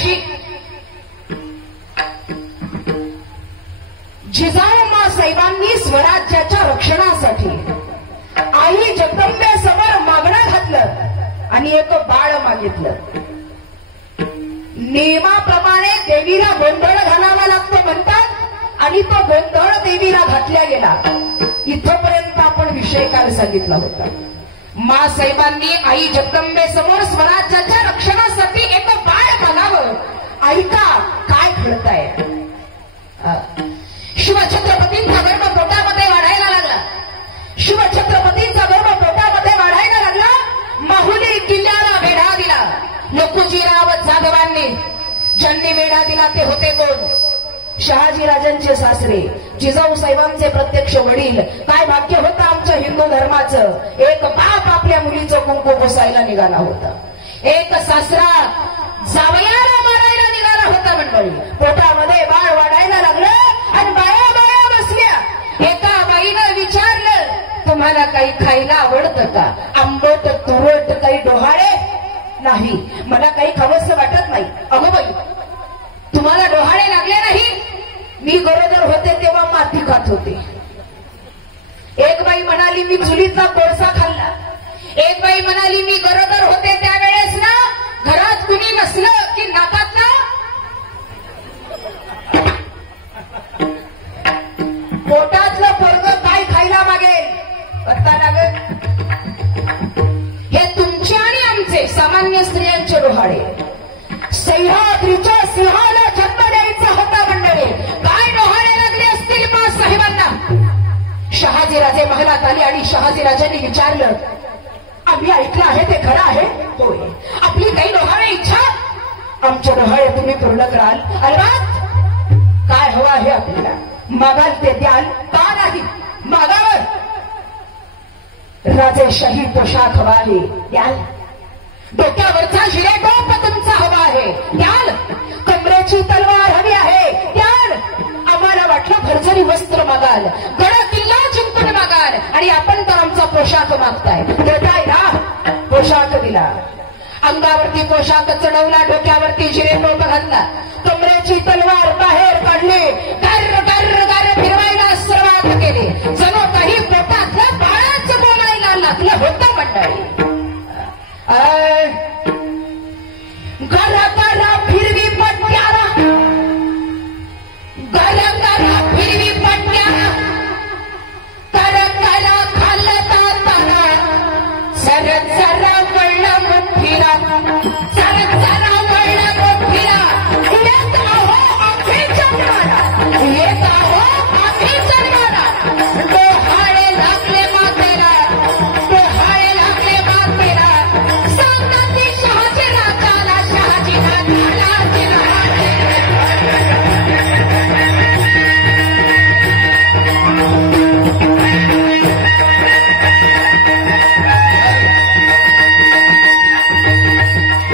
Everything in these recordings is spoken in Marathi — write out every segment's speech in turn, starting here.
अशी जिजाऊ साहेबांनी स्वराज्याच्या रक्षणासाठी आई जगदंबेसमोर मागणं घातलं आणि एक बाळ मागितलं. नियमाप्रमाणे देवीला गोंधळ घालावा लागतो म्हणतात आणि तो गोंधळ देवीला घातला गेला. इथपर्यंत आपण विषय काल सांगितला होता. साहेबांनी आई जगदंबेसमोर स्वराज्याच्या रक्षणासाठी एक बाळ मागावं. ऐका काय घडतंय. शिवछत्रपतींचा गर्भ पोटामध्ये वाढायला लागला. शिवछत्रपतींचा गर्भ पोटामध्ये वाढायला लागला. माहुली किल्ल्याला वेढा दिला लकुजीराव जाधवांनी. ज्यांनी वेढा दिला ते होते कोण? शहाजीराजांचे सासरे, जिजाऊ साहेबांचे प्रत्यक्ष वडील. काय भाग्य होतं आमच्या हिंदू धर्माचं. एक बाप आपल्या मुलीचं कुंकू पुसायला निघाला होता. एक सासरा जावयाला मारायला निघाला होता. मंडळी पोटामध्ये बाळ वाढायला लागलं आणि बाया बसल्या. एका बाईनं विचारलं, तुम्हाला काही खायला आवडतं का? आंबट तुरट काही डोहाळे? नाही, मला काही खावंसं वाटत नाही. अगो बाई, तुम्हाला डोहाळे लागले नाही? मी गरोदर होते तेव्हा माती खात होते. एक बाई म्हणाली मी चुलीचा कोळसा खाल्ला. एक बाई म्हणाली मी गरोदर होते त्यावेळेस ना घरात कुणी नसलं की नाकात ना पोटातलं पोरगं काय खायला मागेल पत्ता लागत. हे तुमचे आणि आमचे सामान्य स्त्रियांचे डोहाळे. सह्याद्रीच्या सिंहाला जन्म द्यायचा होता मंडळी. काय डोहाळे लागले असतील साहेबांना. शहाजीराजे महालात आले आणि शहाजीराजांनी विचारलं, आम्ही ऐकलं आहे ते खरं आहे? होय. आपली काही डोहाळे इच्छा? आमचे डोहाळे तुम्ही पूर्ण कराल. अलबात काय हवं आहे आपल्याला? मागाल ते द्याल का नाही? मागावर. राजेशाही पोशाख हवा आहे द्याल. डोक्यावरचा जिरेटोप तुमचा हवा आहे द्याल. कमरेची तलवार हवी आहे द्याल. आम्हाला वाटलं भरजरी वस्त्र मागाल, गड किल्ला जिंकून मागाल आणि आपण तर आमचा पोशाख मागताय. देताय ना? पोशाख दिला. अंगावरती पोशाख चढवला, डोक्यावरती जिरेटोप घातला, कमरेची तलवार बाहेर काढली, गर गर गर फिरवायला सुरुवात केली. जणू काही पोटातलं बाळाचं बोलायला लागलं होतं मंडळी. गरा गरा फिरवी पट्यारा, गरा गरा फिरवी पट्यारा, करा करा खालता तारा, जरा जरा वळलं मुठीला, जरा जरा वळलं मुठीला. येत आहो आम्ही जन्माला, येत आहो आम्ही जन्माला. डोहाळे लागले मातेला, डोहाळे लागले मातेला.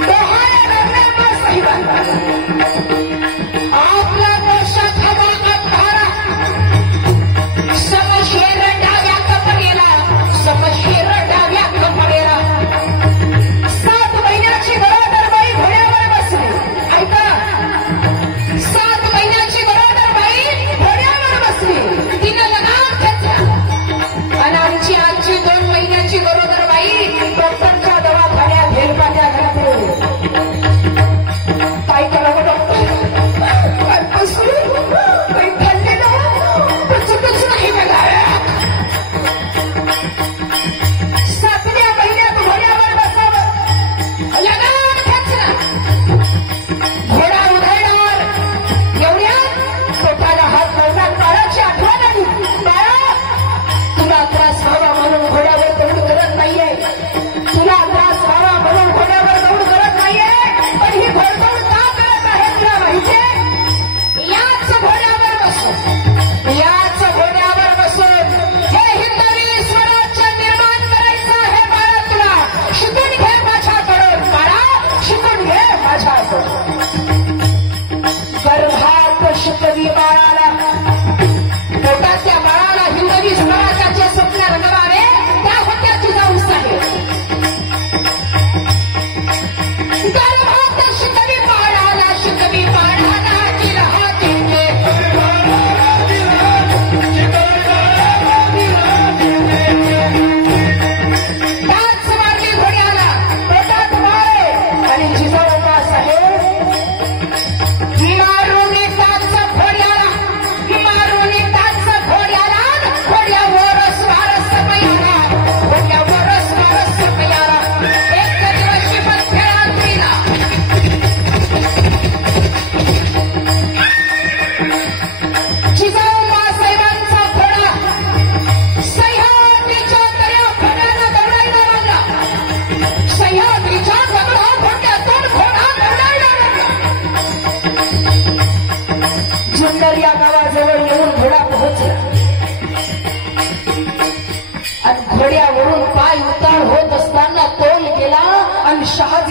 डोहाळे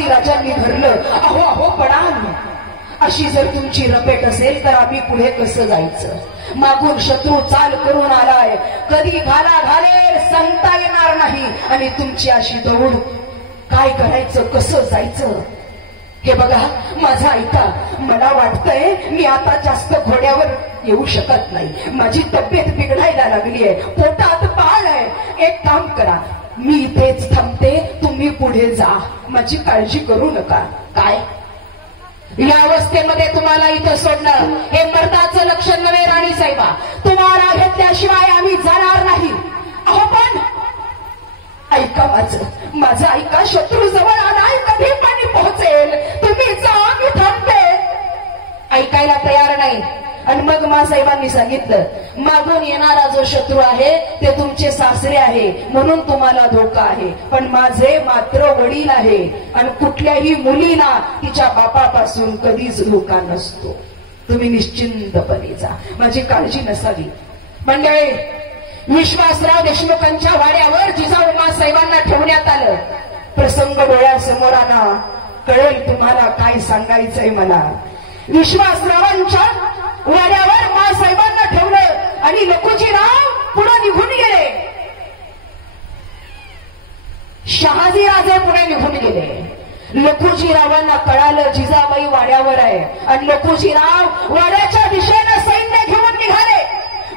राजांनी धरलं. अहो अहो पडाल. अशी जर तुमची रपेट असेल तर आम्ही पुढे कसं जायचं? मागून शत्रू चाल करून आलाय, कधी घाला घालेल सांगता येणार नाही. आणि तुमची अशी दौड, काय करायचं, कसं जायचं? हे बघा, माझं ऐका. मला वाटतंय मी आता जास्त घोड्यावर येऊ शकत नाही. माझी तब्येत बिघडायला लागली आहे, पोटात बाळ आहे. एक काम करा, मी इथेच थांबते, तुम्ही पुढे जा, माझी काळजी करू नका. काय या अवस्थेमध्ये तुम्हाला इथं सोडलं हे मर्दाचं लक्षण नव्हे राणी साहेबा. तुम्हाला घेतल्याशिवाय आम्ही जाणार नाही. अहो पण ऐका, माझं ऐका. शत्रू जवळ आलाय, कधी पाणी पोहोचेल, तुम्ही जा, मी थांबते. ऐकायला तयार नाही. आणि मग मासाहेबांनी सांगितलं, मागून येणारा जो शत्रू आहे ते तुमचे सासरे आहे, म्हणून तुम्हाला धोका आहे. पण माझे मात्र वडील आहे, आणि कुठल्याही मुलीला तिच्या बापापासून कधीच धोका नसतो. तुम्ही निश्चिंतपणे जा, माझी काळजी नसावी. मंडळी, विश्वासराव देशमुखांच्या वाड्यावर जिजाऊ मासाहेबांना ठेवण्यात आलं. प्रसंग डोळ्यासमोर आला. कळेल तुम्हाला काय सांगायचंय मला. विश्वासरावांच्या वाड्यावर मासाहेबांना ठेवलं आणि लखुजीराव पुढे निघून गेले. शहाजीराजे पुढे निघून गेले. लखुजीरावांना कळालं जिजाबाई वाड्यावर आहे, आणि लखुजीराव वाड्याच्या दिशेने सैन्य घेऊन निघाले.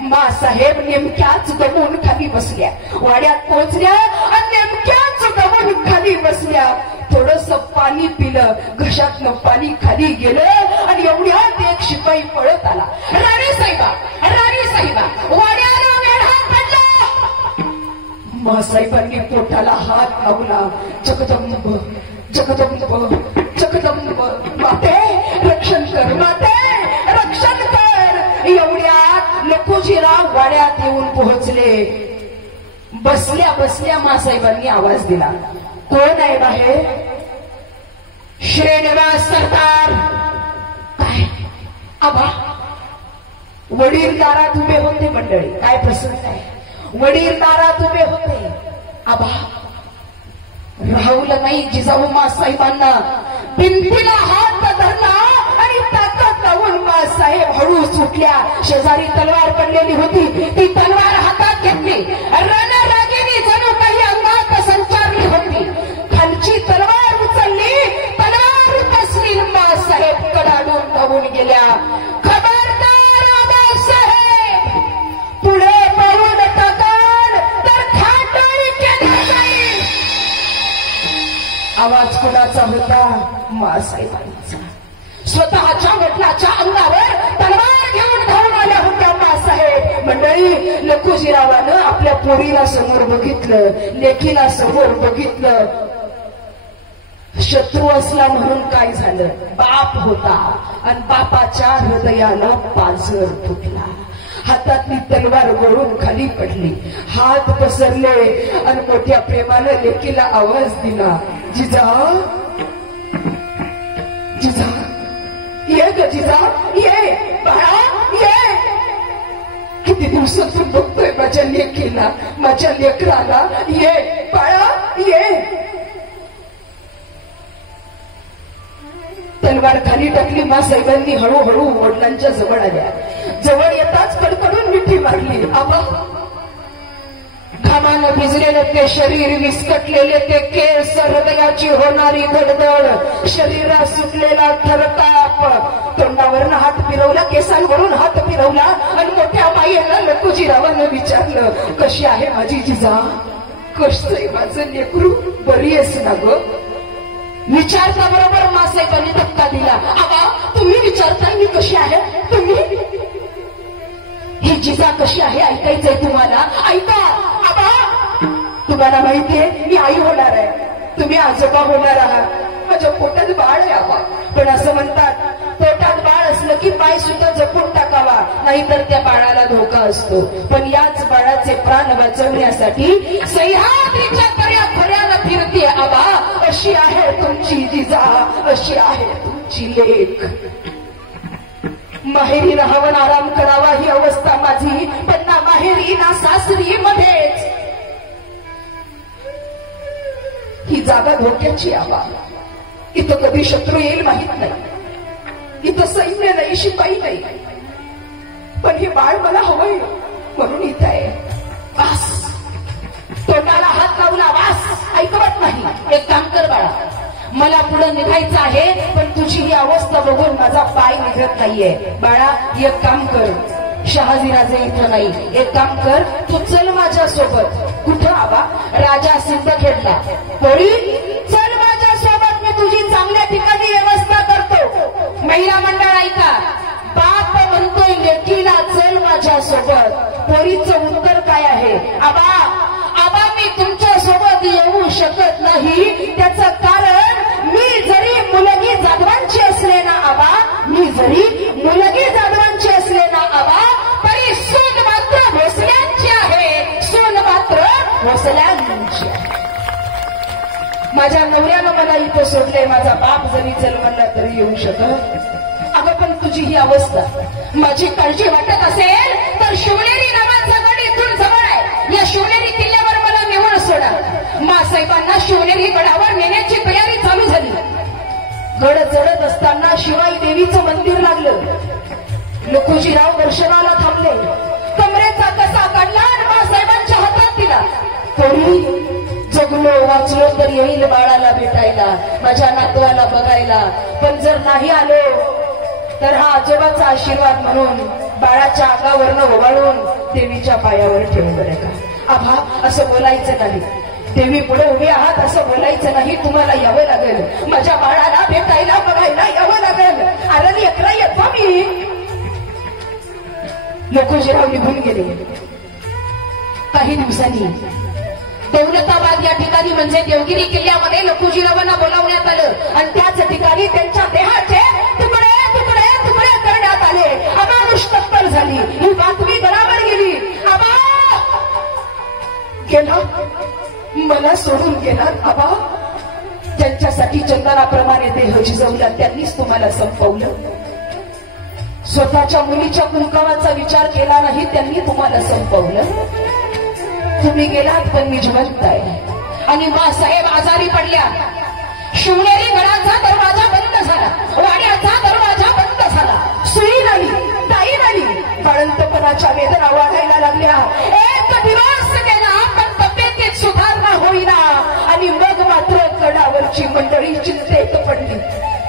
मासाहेब नेमक्याच दबून खाली बसल्या. वाड्यात पोहोचल्या आणि नेमक्याच दबून खाली बसल्या. थोडस पाणी पिलं, घशातनं पाणी खाली गेलं, आणि एवढ्यात एक शिपाई पळत आला. राणी साहेबा, राणी साहेबा, वाड्याला वेढा पडला. मासाहेबांनी पोटाला हात लावला. जगदंब जगदंब जगदंब, माते रक्षण कर, माते रक्षण कर. एवढ्यात लखुजीराव वाड्यात येऊन पोहोचले. बसल्या बसल्या मासाहेबांनी आवाज दिला, कोण आहे बाहेर? श्रीनिवास सरदार. काय आबा? वडील दारात उभे होते. मंडळी, काय प्रसंग आहे? वडील दारात उभे होते. आबा राहुल नाही जिजाऊ मासाहेबांना भिंतीला हात धरला आणि ताकद लावून मासाहेब हळू सुटल्या. शेजारी तलवार पडलेली होती, ती तलवार हातात घेतली. रणरागिणी जणू काही अंगात संचारली होती. खालची तलवार उचलली, तलवार बसली. मासाहेब कडाडून धावून गेल्या. खबरदार आबासाहेब, पुढे पाऊल टाकाल तर खाटोळी केली जाईल. आवाज कुणाचा होता? मासाहेबांचा. स्वतःच्या वडिलाच्या अंगावर तलवार घेऊन धावून आल्या होत्या मासाहेब. मंडळी, लखुजीरावानं आपल्या पोरीला समोर बघितलं, लेकीला समोर बघितलं. शत्रू असला म्हणून काय झालं? बाप होता, आणि बापाच्या हृदयाला पाझर फुटला. हातातली तलवार गळून खाली पडली. हात पसरले आणि मोठ्या प्रेमानं लेकीला आवाज दिला, जिजा जिजा, ये ग जिजा, ये बाळा, ये. किती दिवसातून बघतोय माझ्या लेकीला, माझ्या लेकराला. ये बाळा, ये. तलवार खाली टाकली. मासाहेबांनी हळूहळू वडिलांच्या जवळ आल्या. जवळ येताच कडकडून मिठी मारली. आबा, घामानं भिजलेले ते शरीर, विस्कटलेले ते केस, हृदयाची होणारी धडधड, शरीरात सुटलेला थरकाप. तोंडावरनं हात फिरवला, केसांवरून हात फिरवला, आणि मोठ्या माईला लखुजीरावानं विचारलं, कशी आहे माझी जिजा? कसंय माझं लेकरू? बरी आहेस ना ग? विचारता बरोबर मासाहेबांनी धक्का दिला. आबा, तुम्ही विचारताय मी कशी आहे? तुम्ही ही जिजा कशी आहे ऐकायचंय तुम्हाला? ऐका आबा, तुम्हाला माहितीये मी आई होणार आहे, तुम्ही आजोबा होणार आहात. माझ्या पोटात बाळ आहे आबा. पण असं म्हणतात, पोटात बाळ असलं की पाय सुद्धा जपून टाकावा, नाहीतर त्या बाळाला धोका असतो. पण याच बाळाचे प्राण वाचवण्यासाठी सह्याद्रीच्या दऱ्याखोऱ्याला फिरते आबा. अशी आहे तुमची जिजा, अशी आहे तुमची लेक. माहेरी राहावं, आराम करावा ही अवस्था माझी, पण ना माहेरी ना सासरी मध्येच. ही जागा धोक्याची आबा. इथं कधी शत्रू येईल माहित नाही, इथं सैन्य नाही, शिपाई नाही, पण हे बाळ मला हवंय म्हणून इथं आहे. वास तोंडाला हात लावला, वास ऐकवत नाही. एक काम कर बाळा, मला पुढे निघायचं आहे, पण तुझी ही अवस्था बघून माझा पाय निघत नाहीये. बाळा एक काम कर, शहाजीराजे इथं नाही, एक काम कर, तू चल माझ्या सोबत. कुठं आबा? राजा सिंदखेडला. पोरी चल माझ्या सोबत, मी तुझी चांगल्या ठिकाणी व्यवस्था करतो. महिला मंडळ ऐका, बाप म्हणतोय लेकीला चल माझ्या सोबत. पोरीचं उत्तर काय आहे? आबा आबा मी तुमच्या सोबत येऊ शकत नाही. त्याचं कारण मी जरी मुलगी जाधवांची असले ना आबा, मी जरी मुलगी जाधवांची असले ना आबा, तरी सून मात्र भोसल्यांची आहे, सून मात्र भोसल्यांची आहे. माझ्या नवऱ्यानं मला इथं सोडलंय, माझा बाप जरी चल म्हणला तरी येऊ शकत. अगं पण तुझी ही अवस्था, माझी काळजी वाटत असेल तर शिवनेरी नावाचा गड इथून जवळ आहे. या शिवनेरी किल्ल्यावर मला नेऊन सोडा. मासाहेबांना शिवनेरी गडावर नेण्याची तयारी चालू झाली. गड चढत असताना शिवाई देवीचं मंदिर लागलं. लखुजीराव दर्शनाला थांबले. कमरेचा कसा काढला आणि मासाहेबांच्या हातात दिला. तरी जगलो वाचलो तर येईल बाळाला भेटायला, माझ्या नातवाला बघायला. पण जर नाही आलो तर हा आजोबाचा आशीर्वाद म्हणून बाळाच्या अंगावरनं ओवाळून देवीच्या पायावर ठेवून बरं का. आभा असं बोलायचं नाही, देवी पुढे उभी आहात असं बोलायचं नाही. तुम्हाला यावं लागेल, माझ्या बाळाला भेटायला बघायला यावं लागेल. अरे एकरा येतो मी. लखुजीराव निघून गेले. काही दिवसांनी दौलताबाद या ठिकाणी म्हणजे देवगिरी किल्ल्यामध्ये लखुजीरावांना बोलावण्यात आलं आणि त्याच ठिकाणी त्यांच्या देहाचे तुकडे तुकडे तुकडे करण्यात आले. अमानुष टक्कर झाली. ही बातमी बराबर गेली. आबा गेला, मला सोडून गेला. आबा ज्यांच्यासाठी चंदनाप्रमाणे देह झिजवला त्यांनीच तुम्हाला संपवलं. स्वतःच्या मुलीच्या कुंकावाचा विचार केला नाही त्यांनी तुम्हाला संपवलं. तुम्ही गेलात पण मी जिवंत आहे. आणि मासाहेब आजारी पडल्या. शिवनेरी गडाचा दरवाजा बंद झाला, वाड्याचा दरवाजा बंद झाला. सुई नाही, ताई नाही. बाळंतपणाच्या वेदना वाढायला लागल्या. एक दिवस गेला पण तब्येतीत सुधारणा होईना. आणि मग मात्र गडावरची मंडळी चिंतेत पडली.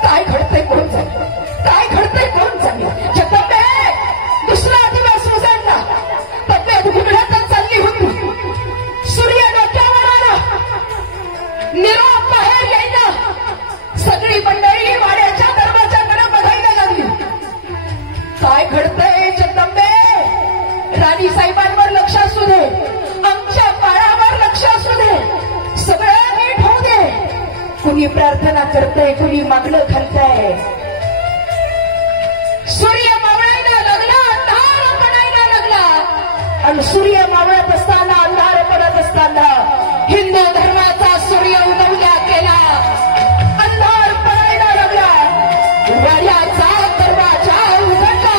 काय घडतंय कोण जाणे, काय घडतंय कोण जाणे. जगदंबे दुसरा दिवस उजाडला. तब्येत बिघडतच चालली होती. सूर्य डोक्यावर आला. निरोप बाहेर यायला. सगळी मंडळी वाड्याच्या दरवाजाकडे बघायला लागली. काय घडतंय जगदंबे? राणी साहेबांवर लक्ष असू दे, आमच्या बाळावर लक्ष असू दे, सगळं नीट होऊ दे. कुणी प्रार्थना करतंय, कुणी मागणं घालतंय. सूर्य मावळायला लागला, अंधार पडायला लागला. आणि सूर्य मावळत असताना, अंधार पडत असताना हिंदू धर्माचा सूर्य उगवल्या गेला. अंधार पडायला लागला. वाड्याचा दरवाजा उघडला.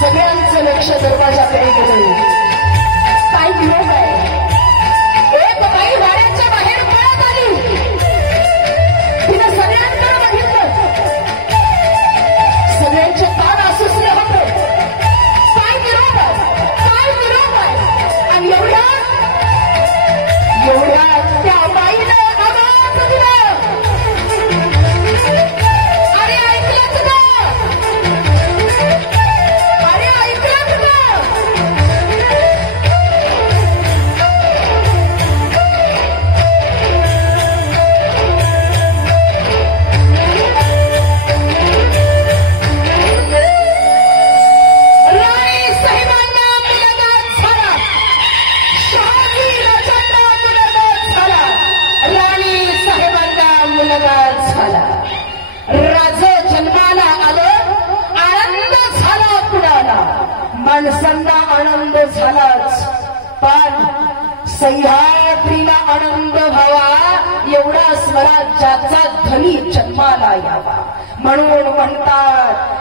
सगळ्यांचं लक्ष दरवाजाकडे गेलं. काय विरोध आहे? एक बाई वाड्याच्या बाहेर पळत आली. तिनं सगळ्यांकडे बघितलं. सगळ्यांचे ताण आसुसले होते. काय विरोध आहे, काय विरोध आहे. आणि एवढ्या त्या बाईनं आवाज दिला. अरे ऐकलंच ना, अरे ऐकलंच ना. राणी साहेबांना मुलाखत झाला. शहाजी राजांना मुलाखत झाला. राणी साहेबांना मुलाखत झाला. राज जन्माला आलं. आनंद झाला कुणाला, माणसांना आनंद झालाच. पण सह्याद्रीला आनंद व्हावा एवढा स्वराज्याचा धनी जन्माला यावा. म्हणून म्हणतात